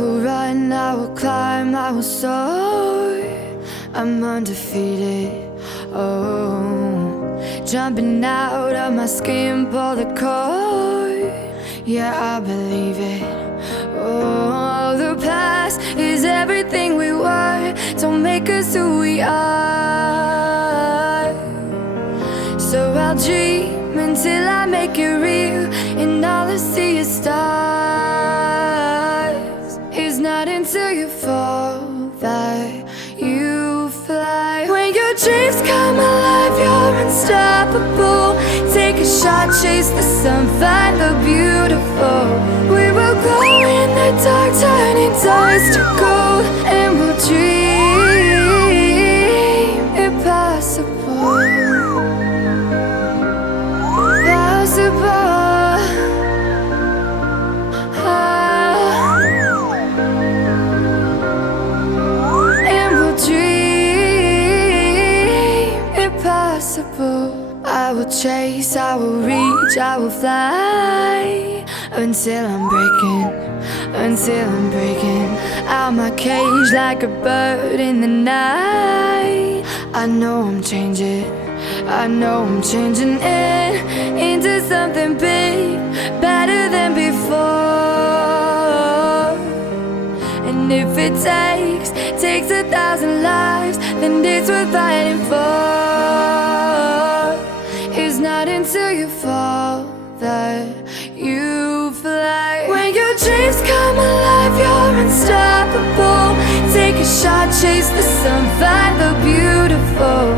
will run, I will climb, I will soar. I'm undefeated, oh. Jumping out of my skin, pull the cord. Yeah, I believe it. Oh, the past is everything we were. Don't make us who we are. So I'll dream until I make it real, and all I see is stars. It's not until you fall that you fly. When your dreams come alive, you're unstoppable. Take a shot, chase the sun, find the beautiful. We will glow in the dark, turning dust to gold, and we'll dream impossible. I will chase, I will reach, I will fly until I'm breaking out my cage like a bird in the night. I know I'm changing into something big, better than before. And if it takes 1,000 lives, then it's worth fighting for. It's not until you fall that you fly. When your dreams come alive, you're unstoppable. Take a shot, chase the sun, find the beautiful.